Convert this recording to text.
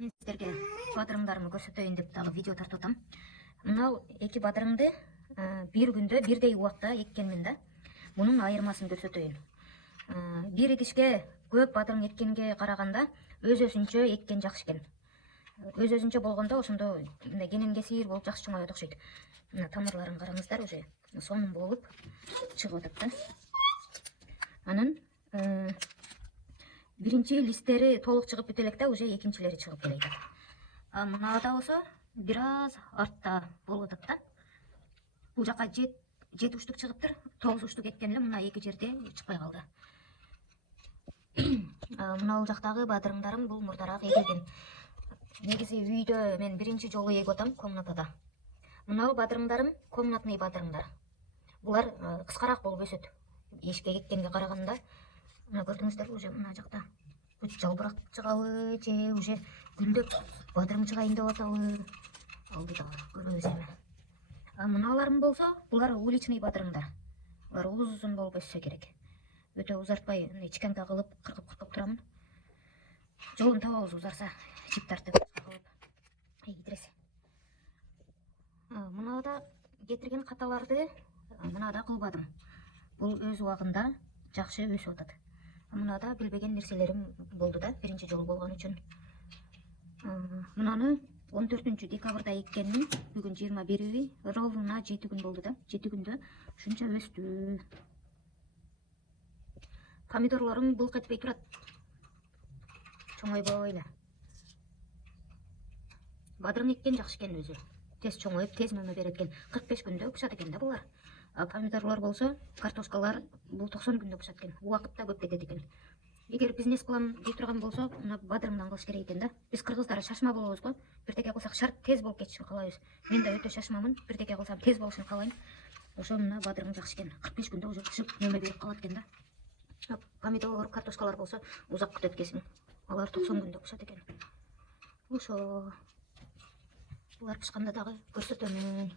Мен сіздерге бадырыңдарымды көрсөтөйүн деп дагы видео тартып атам. Мынау эки бадырыңды бир күндө бирдей убакта эккенмин да. Мунун айырмасын көрсөтөйүн. Бир идишке көп бадырың эккенге караганда өз-өзүнчө эккен жакшы экен. Өз-өзүнчө болгондо ошондо мындай кенен кесир болуп жакшы чоңоет окшойт. Мына тамырларын караңыздар, уже сонун болуп чыгып атат да. Анан биринчи листтери толук чыгып бүт элек да, уже экинчилери чыгып келет. А мынада болсо бир аз артта болуп атат да. Бул жака 7 уштук чыгыптыр, 9 уштук эккен эле, мына эки жерде чыкпай калды. Мына жактагы бадырыңдарым бул мурдараак эгилген. Негизи үйдө мен биринчи жолу эгип атам, комнатада. Мына бадырыңдарым комнатный бадырыңдар. Булар кыскараак болуп өсөт. Эшке эккенге караганда, мына көрдүңүздөр, уже мына жакта бүт жалбырак чыгабы же уже гүлдөп бадырың чыгайын деп атабы. Алдыда көрөбүз эми. Мыналарым болсо, булар уличный бадырыңдар. Булар узун болуп өссө керек. Өтө узартпай, ичкенка кылып кыркып турамын. Жолун табабыз узарса, жип тартып кылып. Кидиресе. Мынада кетирген каталарды мынада кылбадым. Бул өз убагында жакшы өсүп атат. Мынада билбеген нерселерим болду да, биринчи жолу болгон үчүн. Мынаны 14 декабрда эккенмин, бүгүн 21, ровно 7 күн болду да. 7 күндө ушунча өстү. Помидорлорум булк этпей турат. Чоңойбой эле. Бадырың эккен жакшы экен өзү. Тез чоңоюп, тез мөмө берет экен. 45 күндө пышат экен да булар. Помидорлор болсо, картошкалар бул 90 күндө пышат экен. Убакытта көп кетет экен. Эгер бизнес кылам деп турган болсо, мына бадырыңдан кылыш керек экен да. Биз кыргыздар шашма болобуз го. Бирдеке кылсак шарт тез болуп кетишин каалайбыз. Мен да өтө шашмамын. Бирдеке кылсам тез болушун каалайм. Ошо мына бадырың жакшы экен. 45 күндө уже пышып мөмө берип калат экен да. Помидор, картошкалар болсо узак күтөт кесин. Алар 90 күндө пышат экен. Ошо. Булар пышканда дагы көрсөтөмүн.